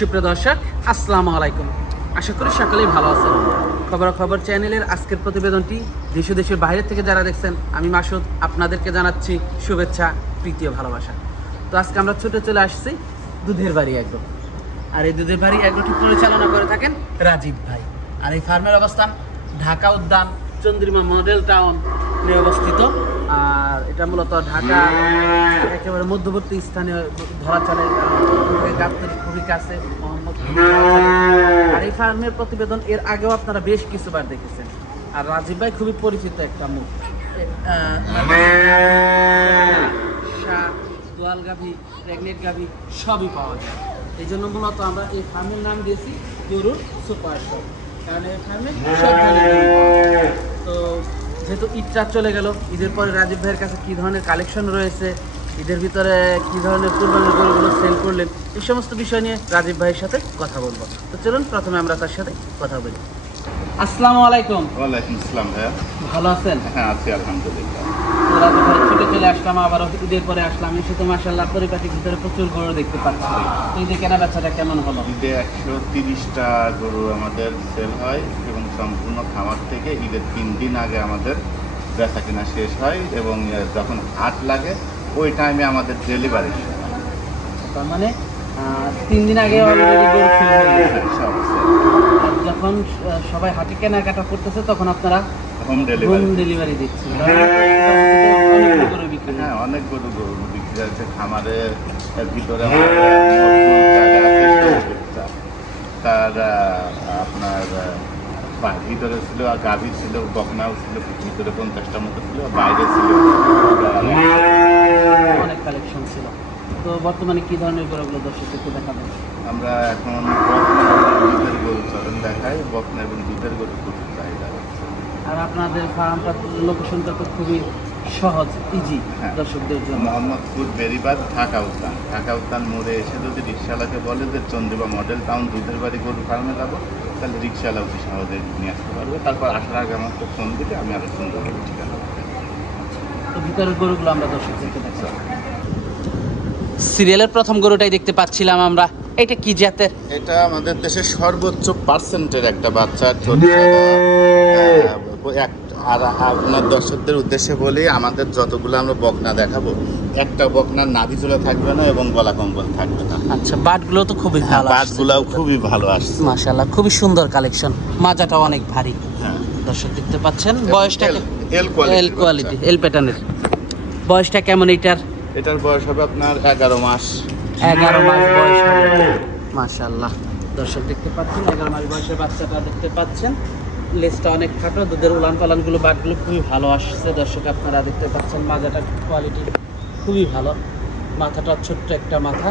সুপ্রিয় দর্শক, আসসালামু আলাইকুম। আশা করি সকলেই ভালো আছেন। খবর চ্যানেলের আজকের প্রতিবেদনটি দেশ ও দেশের বাইরে থেকে যারা দেখছেন, আমি মাসুদ আপনাদেরকে জানাচ্ছি শুভেচ্ছা, প্রীতি ও ভালোবাসা। তো আজকে আমরা ছুটে চলে আসছি দুধের বাড়ি এগ্রো। আর এই দুধের বাড়ি এগ্রোটি পরিচালনা করে থাকেন রাজীব ভাই। আর এই ফার্মের অবস্থান ঢাকা উদ্যান চন্দ্রিমা মডেল টাউন অবস্থিত। আর এটা মূলত ঢাকা একেবারে মধ্যবর্তী স্থানে ধরা চলে, গাবতলী খুবই কাছে। আর এই ফার্মের প্রতিবেদন এর আগেও আপনারা বেশ কিছুবার দেখেছেন। আর রাজীব ভাই খুবই পরিচিত একটা মুখ। দোয়াল গাভী, প্রেগনেন্ট গাভী সবই পাওয়া যায়। এই জন্য মূলত আমরা এই ফার্মের নাম দিয়েছি গরুর সুপার শপ, কারণ এই ফার্মে সব ধরনের। তো যেহেতু ঈদটা চলে গেল, ঈদের পরে রাজীব ভাইয়ের কাছে কী ধরনের কালেকশন রয়েছে, ঈদের ভিতরে কী ধরনের কুরবানির গরুগুলো সেল করলেন, এই সমস্ত বিষয় নিয়ে রাজীব ভাইয়ের সাথে কথা বলবো। তো চলুন প্রথমে আমরা তার সাথে কথা বলি। আসসালামু আলাইকুম। ওয়ালাইকুম আসসালাম ভাইয়া। ভালো আছেন? হ্যাঁ আছি আলহামদুলিল্লাহ। রাজীব ভাই ছুটে চলে আসলাম, আবার ঈদের পরে আসলাম। এসে তো মাশাআল্লাহ পরিপাটির ভিতরে প্রচুর গরু দেখতে পাচ্ছি। ঈদে কেনা বেচাটা কেমন হলো? ঈদে 130টা গরু আমাদের সেল হয় এবং সম্পূর্ণ খামার থেকে ঈদের 3 দিন আগে আমাদের বেচা কেনা শেষ হয় এবং যখন হাট লাগে ওই টাইমে আমাদের ডেলিভারি। তার মানে 3 দিন আগে অলরেডি গরু সেল হয়ে গেছে সব। যখন সবাই হাটে কেনাকাটা করতেছে তখন আপনারা হোম ডেলিভারি দিচ্ছেন? হ্যাঁ, অনেক গরু বিক্রি হচ্ছে খামারের ভিতরে। তার আপনার ভিতরে ছিল, গাভী ছিল, বকনাও ছিল, ভিতরে 50টা মতো ছিল, বাইরে ছিল অনেক কালেকশন ছিল। তো বর্তমানে কি ধরনের গরুগুলো দর্শকদেরকে দেখাবেন? আমরা এখন দুধের গরু চলন দেখাই। বকনা এবং দুধের গরু প্রচুর চাহিদা হচ্ছে। আর আপনাদের ফার্মটা লোকেশনটা তো খুবই সহজ, ইজি দর্শকদের জন্য। মোহাম্মদপুর বেরিবাদ ঢাকা উদ্যান মোড়ে এসে যদি রিক্সাওয়ালাকে বলে যে চন্দ্রিমা মডেল টাউন দুধের বাড়ি গরু ফার্মে যাবো, তাহলে রিক্সাওয়ালা অতি সহজে নিয়ে আসতে পারবে। তারপর আসার আগে আমাকে ফোন দিলে আমি আরো সুন্দর ঠিকানা। তো ভিতরের গরুগুলো আমরা দর্শকদেরকে দেখাবো। সিরিয়ালের প্রথম গরুটাই দেখতে পাচ্ছিলাম আমরা। এটা কি জাতের? এটা আমাদের দেশের সর্বোচ্চ পার্সেন্টের একটা বাচ্চা। আর আপনার দর্শকদের উদ্দেশ্যে বলি, আমাদের যতগুলো আমরা বকনা দেখাবো, একটা বকনার নাভি চুলা থাকবে না এবং গলা কম্বল থাকবে না। আচ্ছা, বাটগুলো তো খুবই ভালো, বাটগুলাও খুবই ভালো আসছে মাশাআল্লাহ, খুবই সুন্দর কালেকশন। মাজাটাও অনেক ভারী। হ্যাঁ, দর্শক দেখতে পাচ্ছেন। বয়সটা এল কোয়ালিটি, এল প্যাটার্নের। বয়সটা কেমন এটার? এটার বয়স হবে আপনার 11 মাস। 11 মাস বয়স হবে মাশাআল্লাহ। দর্শক দেখতে পাচ্ছেন 11 মাস বয়সের বাচ্চাটা দেখতে পাচ্ছেন। লেজটা অনেক খাটো, দুধের উলান পালানগুলো বাটগুলো খুবই ভালো আসছে। দর্শক আপনারা দেখতে পাচ্ছেন মাজাটা কোয়ালিটি খুবই ভালো। মাথাটা ছোট্ট একটা মাথা,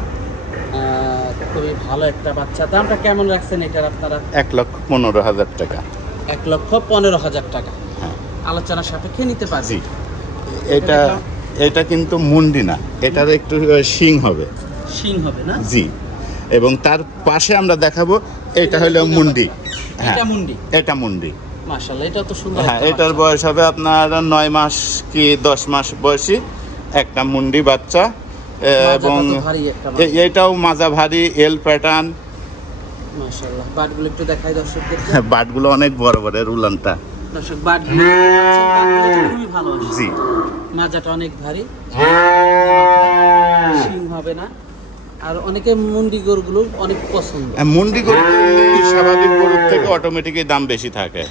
খুবই ভালো একটা বাচ্চা। দামটা কেমন রাখছেন এটার আপনারা? 1,15,000 টাকা। 1,15,000 টাকা। হ্যাঁ, আলোচনা সাপেক্ষে নিতে পারছি। এটা কিন্তু মুন্ডি না, এটার একটু শিং হবে না? জি। এবং তার পাশে আমরা দেখাবো, এটা হলো মুন্ডি। এটা মুন্ডি মাশাআল্লাহ, এটা তো সুন্দর। হ্যাঁ, এটার বয়স হবে আপনার 9 মাস কি 10 মাস বয়সী একটা মুন্ডি বাচ্চা। এবং এটাও মাজা ভারী, এল প্যাটার্ন মাশাআল্লাহ। বাটগুলো একটু দেখাই দর্শকদের। বাটগুলো অনেক বড় বড়, উলানটা দর্শক বাটগুলো খুবই ভালো মাস। জি। মাজাটা অনেক ভারী, শিং হবে না। আর অনেকে মুন্ডি গরুগুলো অনেক পছন্দ। মুন্ডি গরু স্বাভাবিক গরুর থেকে অটোমেটিকই দাম বেশি থাকে।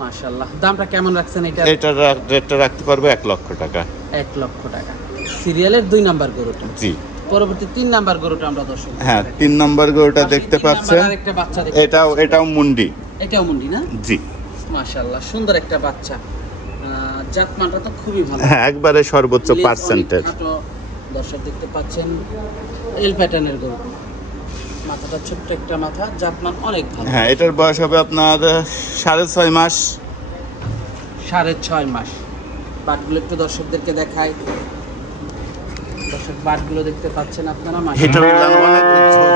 মাশাআল্লাহ। দামটা কেমন রাখছেন এটা? এটার রেটটা রাখতে পারবো 1 লক্ষ টাকা। 1 লক্ষ টাকা। সিরিয়ালের 2 নাম্বার গরুটা। জি। পরবর্তী 3 নাম্বার গরুটা আমরা দর্শক। হ্যাঁ, 3 নম্বর গরুটা দেখতে পাচ্ছেন। আরেকটা বাচ্চা দেখতে এটাও মুন্ডি। এটাও মুন্ডি না? জি। মাশাআল্লাহ, সুন্দর একটা বাচ্চা। জাতমানটা তো খুবই ভালো। হ্যাঁ, একবারে সর্বোচ্চ পার্সেন্টেজ। দর্শক দেখতে পাচ্ছেন এল প্যাটার্নের গরু। মাথাটা ছোট্ট একটা মাথা, জাতমান অনেক ভালো। হ্যাঁ, এটার বয়স হবে আপনার 6.5 মাস। 6.5 মাস। বাটগুলো একটু দর্শকদেরকে দেখাই। দর্শক বাটগুলো দেখতে পাচ্ছেন আপনারা। এটার উলান অনেক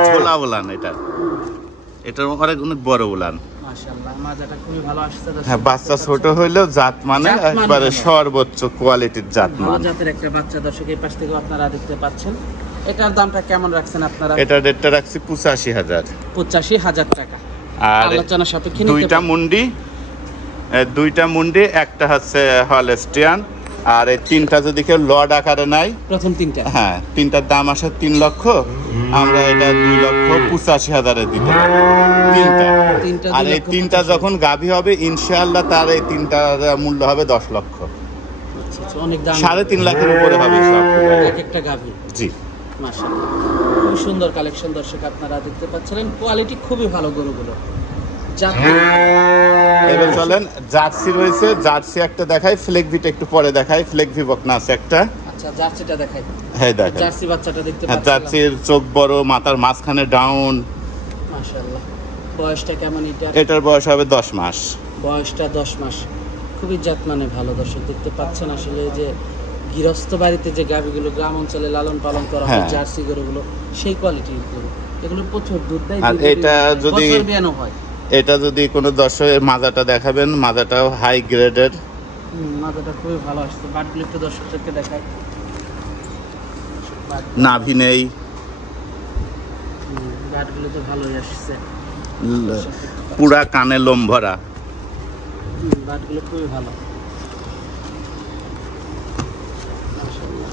ঝোলা উলান। এটার অনেক বড় উলান। মাশাআল্লাহ, মাজাটা খুবই ভালো আসছে দর্শক। হ্যাঁ, বাচ্চা ছোট হইলেও জাত মানে একবারে সর্বোচ্চ কোয়ালিটির জাত ভালো মান। জাতের একটা বাচ্চা দর্শক এই পাশ থেকে আপনারা দেখতে পাচ্ছেন। এটার দামটা কেমন রাখছেন আপনারা? এটার রেটটা রাখছি 85,000। 85,000 টাকা। আর আলোচনা সাপেক্ষে নিতে দুইটা মুন্ডি, একটা হচ্ছে হলস্টিয়ান। আর এই 3টা যদি কেউ লড আকারে নাই, প্রথম 3টা, হ্যাঁ, 3টার দাম আসে 3 লক্ষ। আমরা এটা 2,85,000 দিতে পারি। 3টা। আর এই 3টা যখন গাভী হবে ইনশাআল্লাহ তার এই 3টার মূল্য হবে 10 লক্ষ। অনেক দাম। 3.5 লাখের উপরে হবে সব এক একটা গাভী। জি। মাশাআল্লাহ, খুব সুন্দর কালেকশন দর্শক আপনারা দেখতে পাচ্ছেন। কোয়ালিটি খুবই ভালো গরুগুলো। এবার চলেন জার্সি রয়েছে। জার্সি একটা দেখাই, ফ্লেগভিটা একটু পরে দেখাই। ফ্লেগভি বকনা আছে একটা। আচ্ছা, জার্সিটা দেখাই। হ্যাঁ, দেখেন। জার্সি বাচ্চাটা দেখতে হ্যাঁ, পাচ্ছেন। জার্সির চোখ বড়, মাথার মাঝখানে ডাউন। মাশাআল্লাহ। বয়সটা কেমন এটা? এটার বয়স হবে 10 মাস। বয়সটা 10 মাস। খুবই জাতমানে ভালো দর্শক দেখতে পাচ্ছেন। আসলে যে গৃহস্থ বাড়িতে যে গাভীগুলো গ্রাম অঞ্চলে লালন পালন করা হয়, জার্সি গরুগুলো সেই কোয়ালিটির গরু। এগুলো প্রচুর দুধ দেয়। আর এটা যদি বছর বিয়ানো হয়। এটা যদি কোনো দর্শকের মাজাটা দেখাবেন, মাজাটাও হাই গ্রেডের। মাজাটা খুবই ভালো আসছে। বাটগুলো একটু দর্শকদেরকে দেখাই। নাভি নেই। বাটগুলো তো ভালোই আসছে। পুরা কানে লোম ভরা। বাটগুলো খুবই ভালো। মাশাআল্লাহ,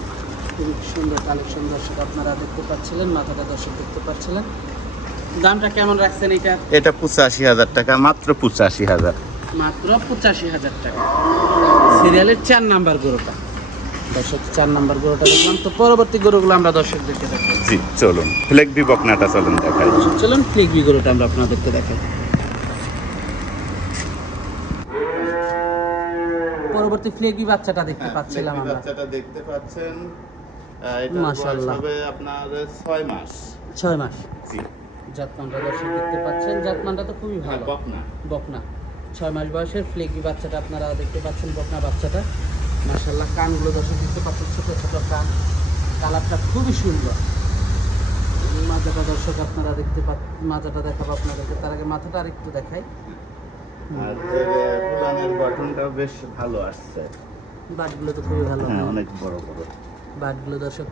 খুবই সুন্দর কালেকশন দর্শক আপনারা দেখতে পাচ্ছিলেন। মাথাটা দর্শক দেখতে পাচ্ছিলেন। দামটা কেমন রাখছেন এটা? এটা 85,000 টাকা, মাত্র 85,000। মাত্র 85,000 টাকা। সিরিয়ালের 4 নাম্বার গরুটা দর্শক। 4 নাম্বার গরুটা দেখলাম। তো পরবর্তী গরুগুলো আমরা দর্শকদেরকে দেখাই। জি, চলুন ফ্লেগভি বকনাটা চলুন দেখাই। চলুন ফ্লেগভি গরুটা আমরা আপনাদেরকে দেখাই। পরবর্তী ফ্লেগভি বাচ্চাটা দেখতে পাচ্ছিলাম আমরা। বাচ্চাটা দেখতে পাচ্ছেন। এটা বয়স হবে আপনার 6 মাস। 6 মাস। জি। জাতমানটা দর্শক দেখতে পাচ্ছেন। জাতমানটা তো খুবই ভালো। বকনা 6 মাস বয়সের ফ্লেগভি বাচ্চাটা আপনারা দেখতে পাচ্ছেন। বকনা বাচ্চাটা মাশাআল্লাহ। কানগুলো দর্শক দেখতে পাচ্ছেন, ছোট ছোট কান। কালারটা খুবই সুন্দর। মাথাটা দর্শক আপনারা দেখতে মাথাটা দেখাবো আপনাদেরকে। তার আগে মাথাটা আরেকটু দেখাই। আর পুরানের গঠনটা বেশ ভালো আসছে। বাটগুলো তো খুবই ভালো। হ্যাঁ, অনেক বড় বড় বাটগুলো দর্শক।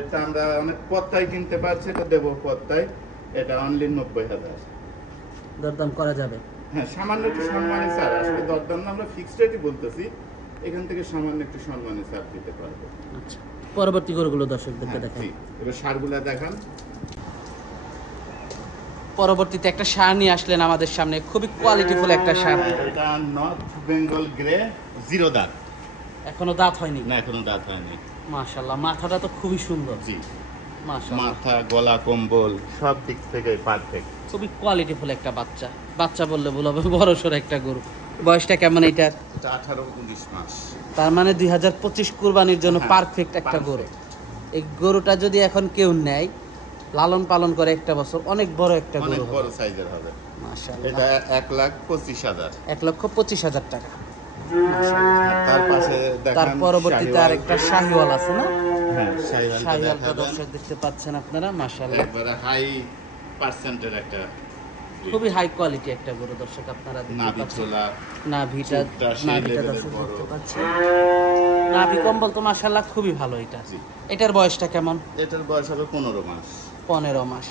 এটা আমরা অনেক পত্তায় কিনতে পারছি। এটা দেবো পত্তায়। এটা অনলি 90,000। দরদাম করা যাবে? হ্যাঁ, সামান্য একটু সম্মানী স্যার। আসলে দরদাম না, আমরা ফিক্সড রেটই বলতেছি। এখান থেকে সামান্য একটু সম্মানী স্যার দিতে পারবো। আচ্ছা, পরবর্তী গরুগুলো দর্শকদেরকে দেখাই। এবার সারগুলা দেখান। পরবর্তীতে একটা সার নিয়ে আসলেন আমাদের সামনে। খুবই কোয়ালিটিফুল একটা সার। এটা নর্থ বেঙ্গল গ্রে, 0 দাঁত। এখনো দাঁত হয়নি? না, এখনো দাঁত হয়নি। মাশাআল্লাহ, মাথাটা তো খুবই সুন্দর। জি। মাশাআল্লাহ, মাথা, গলা, কম্বল সব দিক থেকে পারফেক্ট। খুবই কোয়ালিটিফুল একটা বাচ্চা। বাচ্চা বললে ভুল হবে, বড়সড় একটা গরু। বয়সটা কেমন এটার? এটা 18-19 মাস। তার মানে 2025 কুরবানির জন্য পারফেক্ট একটা গরু। এই গরুটা যদি এখন কেউ নেয়, লালন পালন করে একটা বছর, অনেক বড় একটা গরু অনেক হবে। বড় সাইজের হবে। মাশাআল্লাহ। এটা 1,25,000। 1,25,000 টাকা। তার পাশে দেখান। তার পরবর্তীতে আরেকটা শাহিওয়াল আছে না? হ্যাঁ, শাহিওয়ালটা দর্শক দেখতে পাচ্ছেন আপনারা। মাশাআল্লাহ, একবারে হাই পার্সেন্টের একটা, খুবই হাই কোয়ালিটি একটা গরু দর্শক আপনারা দেখতে পাচ্ছেন। নাভিটা দর্শক দেখতে পাচ্ছেন। নাভি কম্বল তো মাশাআল্লাহ খুবই ভালো। এটার বয়সটা কেমন? এটার বয়স হবে 15 মাস। 15 মাস।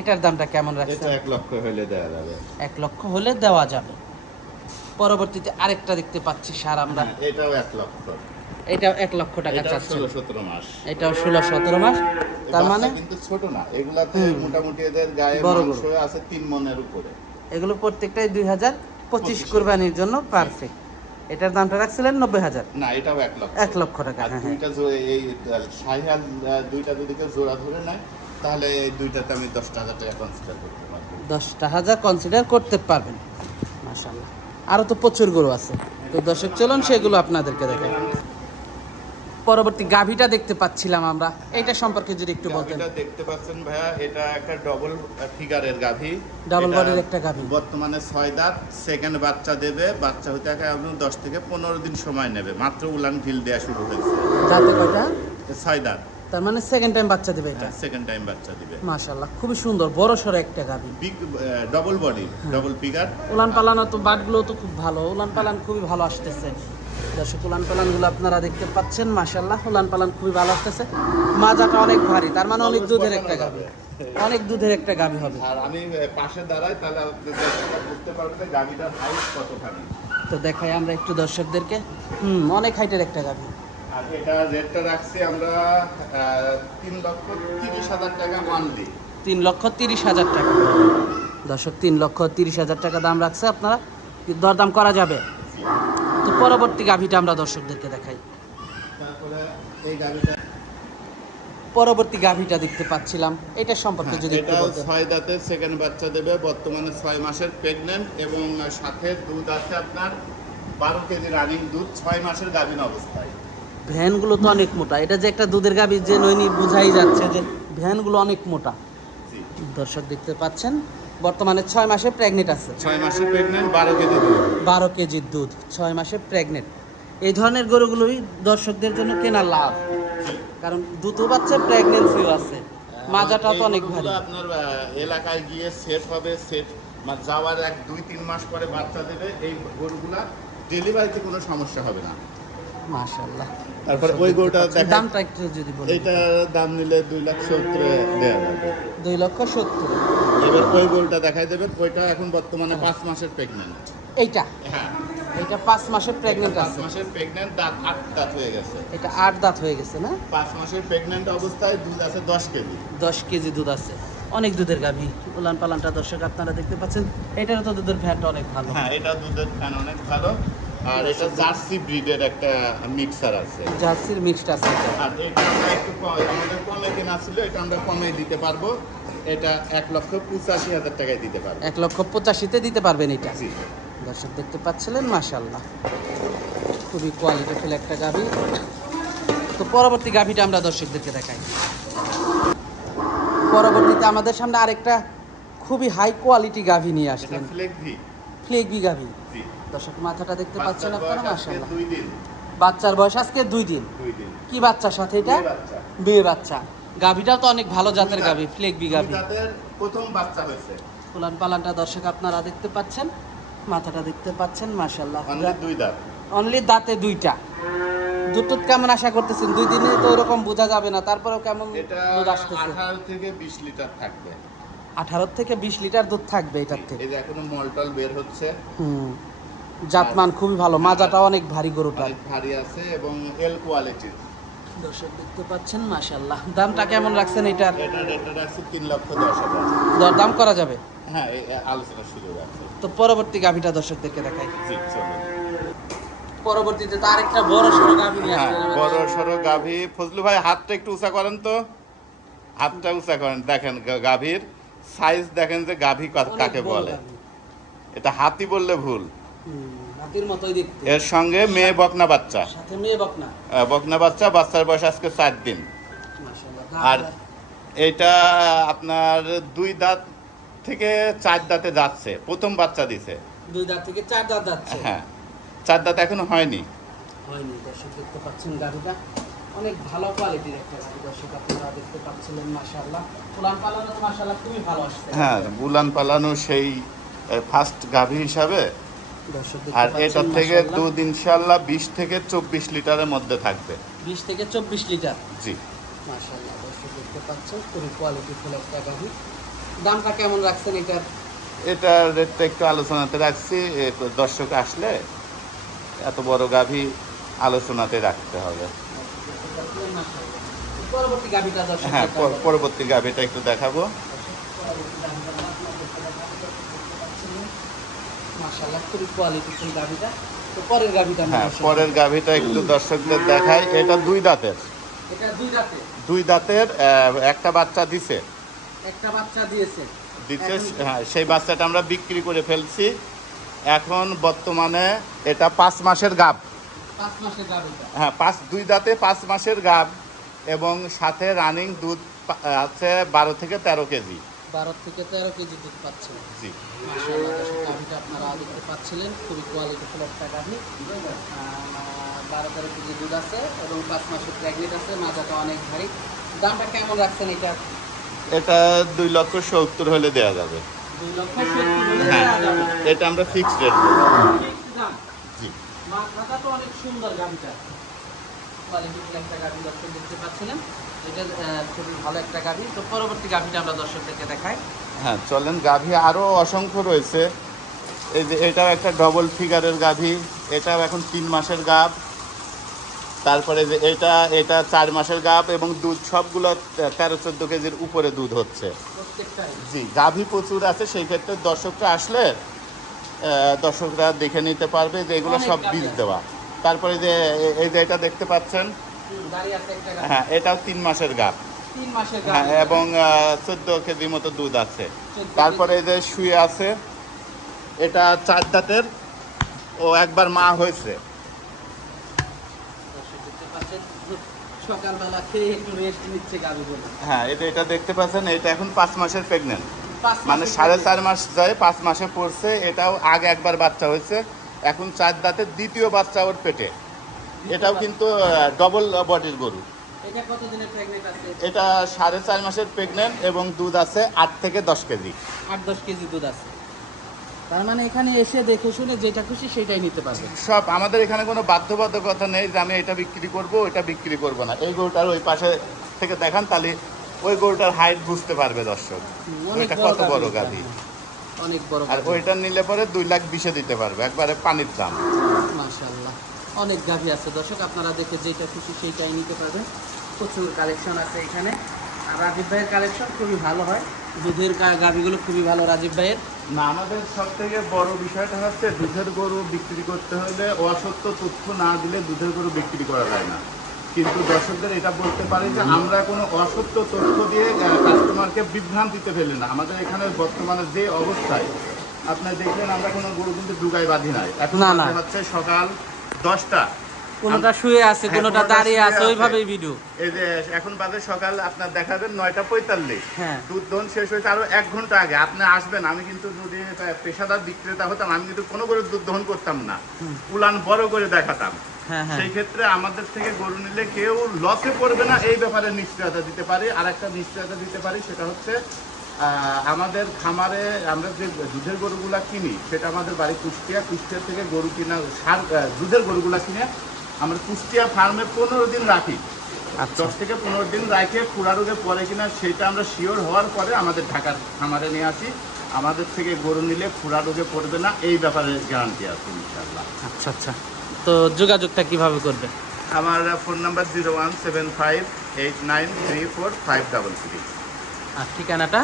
এটার দামটা কেমন রাখছেন? এটা 1 লক্ষ হলে দেওয়া যাবে। 1 লক্ষ হলে দেওয়া যাবে। পরবর্তীতে আরেকটা দেখতে পাচ্ছি সার আমরা, হ্যাঁ, এটাও 1 লক্ষ। এটাও 1 লক্ষ টাকা এটাও চাচ্ছে। 16-17 মাস। এটাও 16-17 মাস। তার মানে বাচ্চা কিন্তু ছোট না, এগুলাতে মোটামুটি এদের গায়ে বড় মাংস বড়। আছে 3 মণের উপরে। এগুলো প্রত্যেকটাই 2025 কুরবানির জন্য পারফেক্ট। এটার দামটা রাখছিলেন 90,000। না, এটাও 1 লক্ষ। 1 লক্ষ টাকা। আর হ্যাঁ, দুইটা এই শাহিয়াল দুইটা যদি কেউ জোড়া ধরে নেয়, তাহলে এই দুইটাতে আমি 10,000 টাকা কনসিডার করতে পারবো। 10,000 কনসিডার করতে পারবেন। মাশাআল্লাহ, আরো তো প্রচুর গরু আছে। তো দর্শক চলুন সেগুলো আপনাদেরকে দেখাই। পরবর্তী গাভীটা দেখতে পাচ্ছিলাম আমরা, এটা সম্পর্কে যদি একটু বলতেন। গাভীটা দেখতে পাচ্ছেন ভাইয়া, এটা একটা ডবল ফিগারের গাভী। ডাবল এটা বডির একটা গাভী। বর্তমানে 6 দাঁত, সেকেন্ড বাচ্চা দেবে। বাচ্চা হতে আপনার 10 থেকে 15 দিন সময় নেবে। মাত্র উলান ঢিল দেওয়া শুরু হয়েছে। দাঁতে কয়টা? 6 দাঁত। তার মানে সেকেন্ড টাইম বাচ্চা দেবে এটা। সেকেন্ড টাইম বাচ্চা দিবে। মাশাআল্লাহ, খুবই সুন্দর বড় সড়ো একটা গাভী। Big double body, double figure. উলান পালানো তো বাটগুলো তো খুব ভালো, উলান পালান খুবই ভালো আসতেছে। দর্শক উলান পালানগুলো আপনারা দেখতে পাচ্ছেন, মাশাআল্লাহ উলান পালান খুবই ভালো আসতেছে। মাজাটা অনেক ভারী, তার মানে অনেক দুধের একটা গাভী, অনেক দুধের একটা গাভী হবে। আর আমি পাশে দাঁড়াই, তাহলে আপনি বুঝতে পারবেন যে গাভীটার হাইট কতখানি। তো দেখাই আমরা একটু দর্শকদেরকে। অনেক হাইটের একটা গাভী। আর এটা রেটটা রাখছি আমরা 3,30,000 টাকা অনলি। 3,30,000 টাকা। দর্শক 3,30,000 টাকা দাম রাখছে, আপনারা দরদাম করা যাবে। তো পরবর্তী গাভীটা আমরা দর্শকদেরকে দেখাই। তারপরে এই গাভীটা, পরবর্তী গাভীটা দেখতে পাচ্ছিলাম, এটা সম্পর্কে যদি একটু এটাও বলতেন। 6 দাঁতে সেকেন্ড বাচ্চা দেবে। বর্তমানে 6 মাসের প্রেগন্যান্ট এবং সাথে দুধ আছে আপনার 12 কেজি রানিং দুধ, 6 মাসের গাভীন অবস্থায়। ভ্যানগুলো তো অনেক মোটা, এটা যে একটা দুধের গাভী যে নইনি বোঝাই যাচ্ছে যে ভ্যানগুলো অনেক মোটা। জি। দর্শক দেখতে পাচ্ছেন, বর্তমানে 6 মাসে প্রেগনেন্ট আছে। 6 মাসের প্রেগন্যান্ট, 12 কেজি দুধ। 12 কেজির দুধ, 6 মাসে প্রেগনেন্ট। এই ধরনের গরুগুলোই দর্শকদের জন্য কেনা লাভ, কারণ দুধও পাচ্ছে, প্রেগনেন্সিও আছে, মাজাটাও তো অনেক ভারী। এইগুলো আপনার এলাকায় গিয়ে সেট হবে, সেট যাওয়ার 1-2-3 মাস পরে বাচ্চা দেবে। এই গরুগুলা ডেলিভারিতে কোনো সমস্যা হবে না। মাশাআল্লাহ। তারপর ওই গরুটা দেখা, দামটা একটু যদি বলেন। এইটার দাম নিলে 2,70,000 দেওয়া যাবে। 2,70,000। এবার ওই গরুটা দেখাই দেবেন, ওইটা এখন বর্তমানে 5 মাসের প্রেগন্যান্ট। এইটা হ্যাঁ, এটা 5 মাসের প্রেগনেন্ট 5 আছে। মাসের প্রেগন্যান্ট, দাঁত 8 দাঁত হয়ে গেছে। এটা 8 দাঁত হয়ে গেছে না? 5 মাসের প্রেগন্যান্ট অবস্থায় দুধ আছে 10 কেজি। 10 কেজি দুধ আছে, অনেক দুধের গাভী। উলান পালানটা দর্শক আপনারা দেখতে পাচ্ছেন, এটারও তো দুধের ফ্যাট অনেক ভালো। হ্যাঁ, এটা দুধের ফ্যান অনেক ভালো। আর এটা জার্সি ব্রিডের একটা মিক্সার আছে। জার্সির মিক্সড আছে এটা। আর এটা আমরা একটু আমাদের কমে কেনা ছিল, এটা আমরা কমে দিতে পারবো। এটা 1,85,000 টাকায় দিতে পারবো। 1,85,000-তে দিতে পারবেন এটা। জি। দর্শক দেখতে পাচ্ছিলেন, মাশাআল্লাহ খুবই কোয়ালিটিফুল একটা গাভী। তো পরবর্তী গাভীটা আমরা দর্শকদেরকে দেখাই। পরবর্তীতে আমাদের সামনে আরেকটা খুবই হাই কোয়ালিটি গাভী নিয়ে এটা আসলেন, ফ্লেগভি। ফ্লেগি গাভী। জি। দর্শক মাথাটা দেখতে পাচ্ছেন বাচ্চার আপনারা, বয়স আজকে মাশাআল্লাহ। 2 দিন। বাচ্চার বয়স আজকে 2 দিন। 2 দিন। কি বাচ্চার সাথে এটা? মেয়ে বাচ্চা। মেয়ে বাচ্চা। গাভীটাও তো অনেক ভালো জাতের গাভী, ফ্লেগবি গাভী। তাদের প্রথম বাচ্চা হয়েছে। উলান পালানটা দর্শক আপনারা দেখতে পাচ্ছেন, মাথাটা দেখতে পাচ্ছেন, মাশাআল্লাহ। অনলি 2 দাঁত। অনলি দাঁতে 2টা। দুধ কেমন আশা করতেছেন? 2 দিনে তো ওরকম বোঝা যাবে না, তারপরেও কেমন এটা দুধ আসতেছে? 18 থেকে 20 লিটার থাকবে। 18 থেকে 20 লিটার দুধ থাকবে এটার থেকে। এই যে এখনো মলটল বের হচ্ছে, জাতমান খুবই ভালো, মাজাটা অনেক ভারী গরুটা। অনেক ভারী আছে এবং এল কোয়ালিটির। দর্শক দেখতে পাচ্ছেন, মাশাআল্লাহ। দামটা কেমন রাখছেন এটার? এটা রেটটা রাখছি 3,10,000। দরদাম করা যাবে? হ্যাঁ, এই আলোচনা শুরু আছে। তো পরবর্তী গাভীটা দর্শকদেরকে দেখাই। জি, চলুন। পরবর্তীতে তো আরেকটা বড় সড়ো গাভী নিয়ে হ্যাঁ, আসলেন। বড় সড়ো গাভী। ফজলু ভাই হাতটা একটু উঁচা করেন তো, হাতটা উঁচা করেন। দেখেন গাভীর সাইজ, দেখেন যে গাভী কাকে বলে। এটা হাতি বললে ভুল। হাতির মতোই দেখতে। এর সঙ্গে মেয়ে বকনা বাচ্চা। সাথে মেয়ে বকনা। বকনা বাচ্চা, বাচ্চার বয়স আজকে 4 দিন। মাশাআল্লাহ। আর এইটা আপনার 2 দাঁত থেকে 4 দাঁতে যাচ্ছে, প্রথম বাচ্চা দিছে। 2 দাঁত থেকে 4 দাঁত যাচ্ছে। হ্যাঁ, 4 দাঁত এখনো হয়নি। হয়নি। দর্শক দেখতে পাচ্ছেন গাভীটা অনেক ভালো কোয়ালিটির একটা গাভী। দর্শক আপনারা দেখতে পাচ্ছিলেন, মাশাআল্লাহ। উলান পালানো তো মাশাআল্লাহ খুবই ভালো আসছে। হ্যাঁ, বুলান পালানো সেই ফার্স্ট গাভী হিসাবে। দর্শক আর দেখতে এটা পাচ্ছেন, থেকে মাশাআল্লাহ। দুধ ইনশাআল্লাহ 20 থেকে 24 লিটারের মধ্যে থাকবে। 20 থেকে 24 লিটার। জি। মাশাআল্লাহ। দর্শক দেখতে পাচ্ছেন খুবই কোয়ালিটিফুল একটা গাভী। দামটা কেমন রাখছেন এটার? এটার রেটটা একটু আলোচনাতে রাখছি, দর্শক আসলে এত বড় গাভী আলোচনাতে রাখতে হবে। পরবর্তী গাভিটা দর্শক হ্যাঁ, পরবর্তী গাভীটা একটু দেখাবো। মাশাআল্লাহ খুবই কোয়ালিটিফুল গাভিটা। তো পরের গাভিটা হ্যাঁ, পরের গাভীটা একটু দর্শকদের দেখাই। এটা 2 দাঁতের। এটা 2 দাঁতে। 2 দাঁতের, একটা বাচ্চা দিছে। একটা বাচ্চা দিয়েছে। হ্যাঁ, সেই বাচ্চাটা আমরা বিক্রি করে ফেলছি। এখন বর্তমানে এটা 5 মাসের গাভ। 5 মাসের গাভিটা। হ্যাঁ, 2 দাঁতে 5 মাসের গাভ এবং সাথে রানিং দুধ আছে 12 থেকে 13 কেজি। 12 থেকে 13 কেজি দুধ পাচ্ছেন। জি, মাশাআল্লাহ দর্শক গাভিটা আপনারা দেখতে পাচ্ছিলেন, খুবই কোয়ালিটিফুল একটা গাভি। 12-13 কেজি দুধ আছে এবং 5 মাসের প্রেগনেন্ট আছে, মাজাটা অনেক ভারী। দামটা কেমন রাখছেন এটা? এটা 2,70,000 হলে দেওয়া যাবে। 2,70,000 হলে হ্যাঁ, দেওয়া যাবে। এটা আমরা ফিক্সড রেট দেব। Fixed দাম। জি, মাথাটা তো অনেক সুন্দর গাভিটা। কোয়ালিটিফুল একটা গাভি দর্শক দেখতে পাচ্ছিলেন। এটা খুবই ভালো একটা গাভি। তো পরবর্তী গাভিটা আমরা দর্শকদেরকে দেখাই। হ্যাঁ, চলেন। গাভী আরও অসংখ্য রয়েছে। এই যে এটাও একটা ডবল ফিগারের গাভী, এটাও এখন 3 মাসের গাভ। তারপরে যে এটা 4 মাসের গাভ এবং দুধ সবগুলো 13-14 কেজির উপরে দুধ হচ্ছে। প্রত্যেকটাই। জি, গাভী প্রচুর আছে, সেই ক্ষেত্রে দর্শকরা আসলে দর্শকরা দেখে নিতে পারবে যে এগুলো সব বীজ দেওয়া। তারপরে যে এই যে এটা দেখতে পাচ্ছেন, দাঁড়িয়ে আছে একটা গাভি। হ্যাঁ, এটাও 3 মাসের গাভ। 3 মাসের হ্যাঁ, গাভি। এবং 14 কেজির মতো দুধ আছে। 14 তারপরে এই যে শুয়ে আছে, এটা 4 দাঁতের, ও একবার মা হয়েছে। দর্শক দেখতে পাচ্ছেন, সকালবেলা খেয়ে একটু রেস্ট নিচ্ছে গাভি বলে। হ্যাঁ, এটা দেখতে পাচ্ছেন, এটা এখন 5 মাসের প্রেগনেন্ট। 5 মানে মাসের 4.5 মাস যায়, 5 মাসে পড়ছে। এটাও আগে একবার বাচ্চা হয়েছে, এখন 4 দাঁতের দ্বিতীয় বাচ্চা ওর পেটে। এটাও কিন্তু ডবল বডির গরু। এটা কত দিনের প্রেগনেন্ট আছে? এটা 4.5 মাসের প্রেগনেন্ট এবং দুধ আছে 8 থেকে 10 কেজি। 8-10 কেজি দুধ আছে। তার মানে এখানে এসে দেখে শুনে যেটা খুশি সেটাই নিতে পারবে। সব আমাদের এখানে কোনো বাধ্যবাধকতা নেই যে আমি এটা বিক্রি করব, ওইটা বিক্রি করব না। এই গরুটার ওই পাশে থেকে দেখান, তাহলে ওই গরুটার হাইট বুঝতে পারবে দর্শক, ওইটা কত বড় গাভী। অনেক বড় আর গাভী। ওইটা নিলে পরে 2,20,000 দিতে পারবে, একবারে পানির দাম। মাশাআল্লাহ অনেক গাভী আছে দর্শক, আপনারা দেখে যেটা খুশি সেইটাই নিতে পারবেন। প্রচুর কালেকশন আছে এখানে। আর রাজীব ভাইয়ের কালেকশন খুবই ভালো হয়, দুধের গাভীগুলো খুবই ভালো রাজীব ভাইয়ের। না, আমাদের সব থেকে বড় বিষয়টা হচ্ছে দুধের গরু বিক্রি করতে হলে অসত্য তথ্য না দিলে দুধের গরু বিক্রি করা যায় না। কিন্তু দর্শকদের এটা বলতে পারি যে আমরা কোনো অসত্য তথ্য দিয়ে কাস্টমারকে বিভ্রান্তিতে ফেলি না। আমাদের এখানে বর্তমানে যে অবস্থায় আপনার দেখলেন, আমরা কোনো গরু কিন্তু ডুগাই বাঁধি নাই। এখন না। হচ্ছে সকাল 10টা, কোনোটা শুয়ে আছে, হ্যাঁ, কোনোটা কোনোটা দাঁড়িয়ে শুয়ে আছে, আছে। ওইভাবেই ভিডিও। এই যে এখন বাজে সকাল আপনার দেখাবেন 9:45। হ্যাঁ। দুধ দহন শেষ হয়েছে আরো 1 ঘন্টা আগে। আপনি আসবেন, আমি কিন্তু যদি পেশাদার বিক্রেতা হতাম, আমি কিন্তু কোনো গরুর দুধ দহন করতাম না, উলান বড় করে দেখাতাম। হ্যাঁ হ্যাঁ। সেই ক্ষেত্রে আমাদের থেকে গরু নিলে কেউ লসে পড়বে না, এই ব্যাপারে নিশ্চয়তা দিতে পারি। আর একটা নিশ্চয়তা দিতে পারি, সেটা হচ্ছে আমাদের খামারে আমরা যে দুধের গরুগুলা কিনি, সেটা আমাদের বাড়ি কুষ্টিয়া থেকে গরু কিনা দুধের গরুগুলা কিনে আমরা কুষ্টিয়া ফার্মে 15 দিন রাখি। 10 থেকে 15 দিন রাখে খুরা রোগে পরে কিনা সেটা আমরা শিওর হওয়ার পরে আমাদের ঢাকার খামারে নিয়ে আসি। আমাদের থেকে গরু নিলে খুরা রোগে পড়বে না, এই ব্যাপারে গ্যারান্টি আছে ইনশাআল্লাহ। আচ্ছা আচ্ছা, তো যোগাযোগটা কিভাবে করবে? আমার ফোন নাম্বার 017589345533। আর ঠিকানাটা?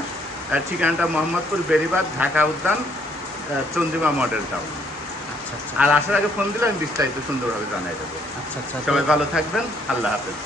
ঠিকানাটা মোহাম্মদপুর বেরিবাদ, ঢাকা উদ্যান, চন্দ্রিমা মডেল টাউন। আচ্ছা আচ্ছা আর আসার আগে ফোন দিলে আমি বিস্তারিত সুন্দরভাবে জানাই দেবো। আচ্ছা আচ্ছা। সবাই ভালো থাকবেন, আল্লাহ হাফেজ।